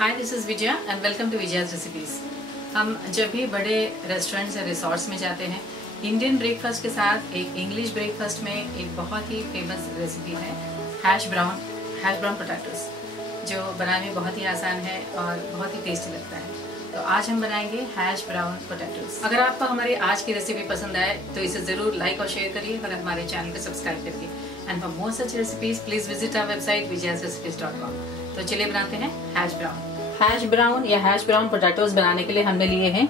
Hi, this is Vijaya and welcome to Vijaya's recipes. हम जब भी बड़े रेस्टोरेंट्स या रिसोर्ट्स में जाते हैं, इंडियन ब्रेकफास्ट के साथ एक इंग्लिश ब्रेकफास्ट में एक बहुत ही फेमस रेसिपी है हैश ब्राउन पोटैटोस, जो बनाने में बहुत ही आसान है और बहुत ही टेस्टी लगता है। तो आज हम बनाएंगे हैश ब्राउन पोटैटोस। अगर आपको हमारी आज की रेसिपी पसंद आए तो इसे ज़रूर लाइक और शेयर करिए और हमारे चैनल को सब्सक्राइब करिए। And for more such recipes please visit our website vijayasrecipes.com। तो चलिए बनाते हैं हैश ब्राउन या हैश ब्राउन पोटैटोज बनाने के लिए हमने लिए हैं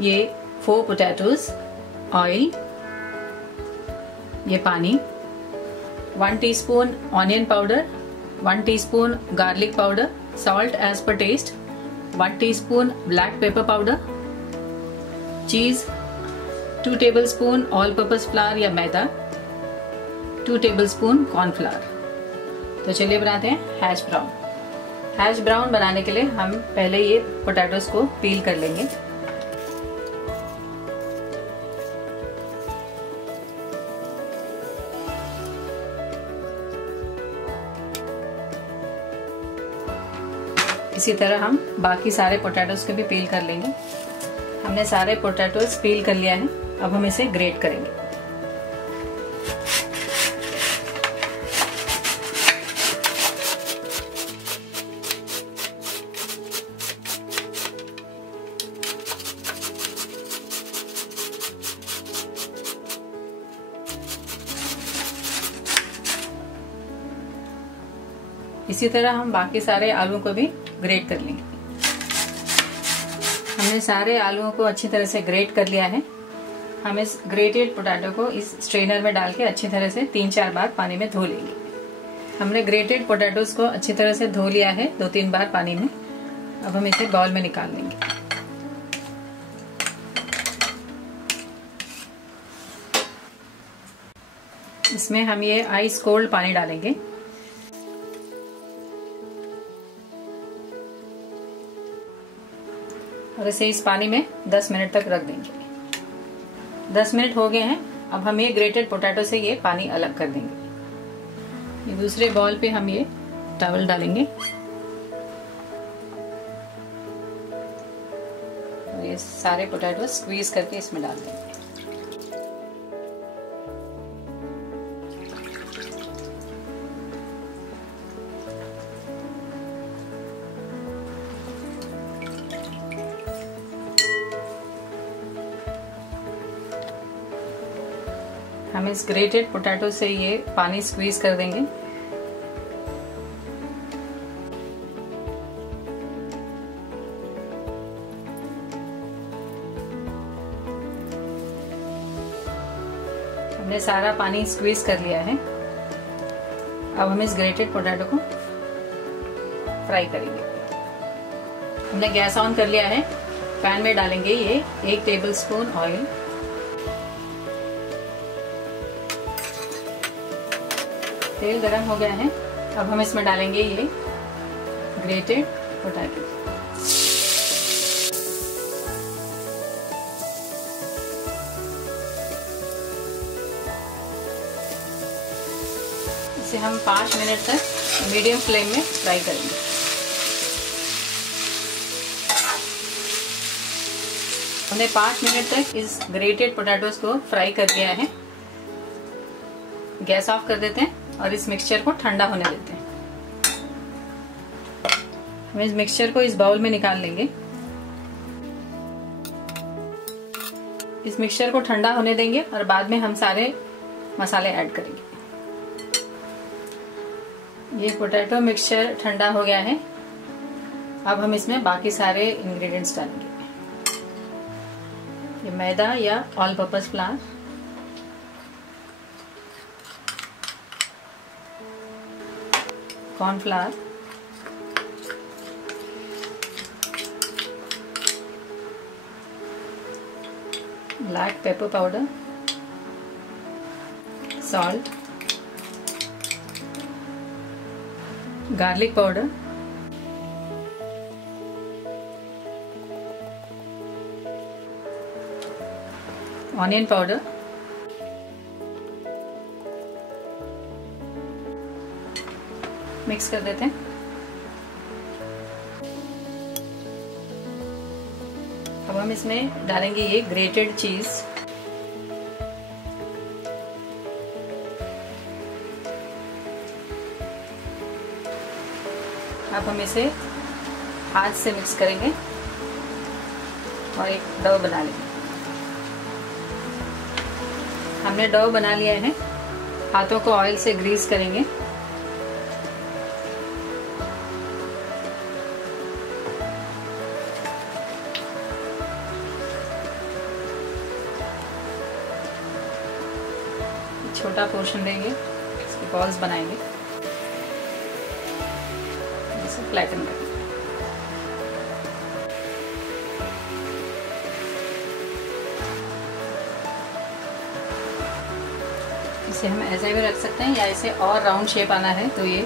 ये 4 पोटैटोज, ऑयल, ये पानी, 1 teaspoon onion powder, 1 teaspoon garlic powder, salt as per taste, 1 teaspoon black pepper powder, cheese, 2 tablespoon all purpose flower या मैदा, 2 टेबलस्पून कॉर्नफ्लावर। तो चलिए बनाते हैं हैश ब्राउन। हैश ब्राउन बनाने के लिए हम पहले ये पोटैटोज को पील कर लेंगे। इसी तरह हम बाकी सारे पोटैटोज को भी पील कर लेंगे। हमने सारे पोटैटोज पील कर लिया है। अब हम इसे ग्रेट करेंगे। इसी तरह हम बाकी सारे आलू को भी ग्रेट कर लेंगे। हमने सारे आलूओं को अच्छी तरह से ग्रेट कर लिया है। हम इस ग्रेटेड पोटैटो को इस स्ट्रेनर में डाल के अच्छी तरह से 3-4 बार पानी में धो लेंगे। हमने ग्रेटेड पोटैटोज को अच्छी तरह से धो लिया है 2-3 बार पानी में। अब हम इसे बाउल में निकाल लेंगे। इसमें हम ये आइस कोल्ड पानी डालेंगे। और इसे इस पानी में 10 मिनट तक रख देंगे। 10 मिनट हो गए हैं। अब हम ये ग्रेटेड पोटैटो से ये पानी अलग कर देंगे। ये दूसरे बाउल पे हम ये टॉवल डालेंगे और ये सारे पोटैटो स्क्वीज करके इसमें डाल देंगे। हम इस ग्रेटेड पोटैटो से ये पानी स्क्वीज कर देंगे। हमने सारा पानी स्क्वीज कर लिया है। अब हम इस ग्रेटेड पोटैटो को फ्राई करेंगे। हमने गैस ऑन कर लिया है। पैन में डालेंगे ये 1 टेबलस्पून ऑयल। तेल गरम हो गया है। अब हम इसमें डालेंगे ये ग्रेटेड पोटैटो। इसे हम 5 मिनट तक मीडियम फ्लेम में फ्राई करेंगे। हमने 5 मिनट तक इस ग्रेटेड पोटैटोज को फ्राई कर लिया है। गैस ऑफ कर देते हैं और इस मिक्सचर को ठंडा होने देते हैं। हम इस मिक्सचर को इस बाउल में निकाल लेंगे। इस मिक्सचर को ठंडा होने देंगे और बाद में हम सारे मसाले ऐड करेंगे। ये पोटैटो मिक्सचर ठंडा हो गया है। अब हम इसमें बाकी सारे इंग्रेडिएंट्स डालेंगे। ये मैदा या all purpose flower, cornflour, black pepper powder, salt, garlic powder, onion powder, mix कर देते हैं। हम इसमें डालेंगे ये ग्रेटेड चीज। अब हम इसे हाथ से मिक्स करेंगे और एक डो बना लेंगे। हमने डो बना लिया है, हाथों को ऑयल से ग्रीस करेंगे। छोटा पोर्शन लेंगे, इसकी बॉल्स बनाएंगे, इसे फ्लैटन करेंगे। इसे हम ऐसे भी रख सकते हैं या इसे और राउंड शेप आना है तो ये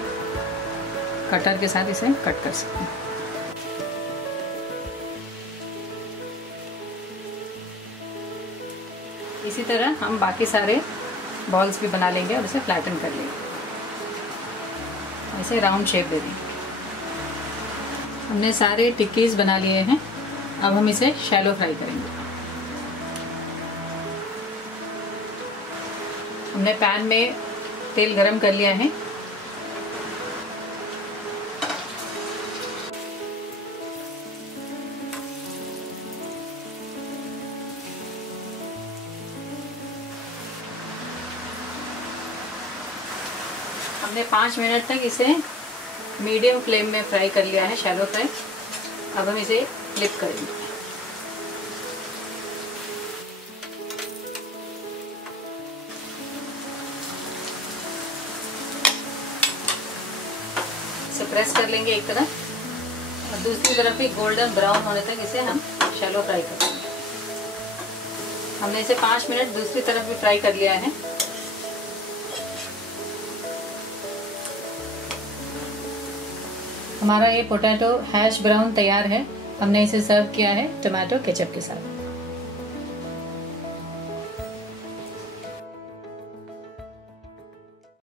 कटर के साथ इसे कट कर सकते हैं। इसी तरह हम बाकी सारे बॉल्स भी बना लेंगे और इसे फ्लैटन कर लेंगे, इसे राउंड शेप दे देंगे। हमने सारे टिक्कीज बना लिए हैं, अब हम इसे शैलो फ्राई करेंगे। हमने पैन में तेल गरम कर लिया है। हमने 5 मिनट तक इसे मीडियम फ्लेम में फ्राई कर लिया है, शैलो फ्राई। अब हम इसे फ्लिप करेंगे। इसे प्रेस कर लेंगे एक तरफ और दूसरी तरफ भी गोल्डन ब्राउन होने तक इसे हम शैलो फ्राई कर लेंगे। हमने इसे 5 मिनट दूसरी तरफ भी फ्राई कर लिया है। हमारा ये पोटैटो हैश ब्राउन तैयार है। हमने इसे सर्व किया है टोमेटो केचप के साथ।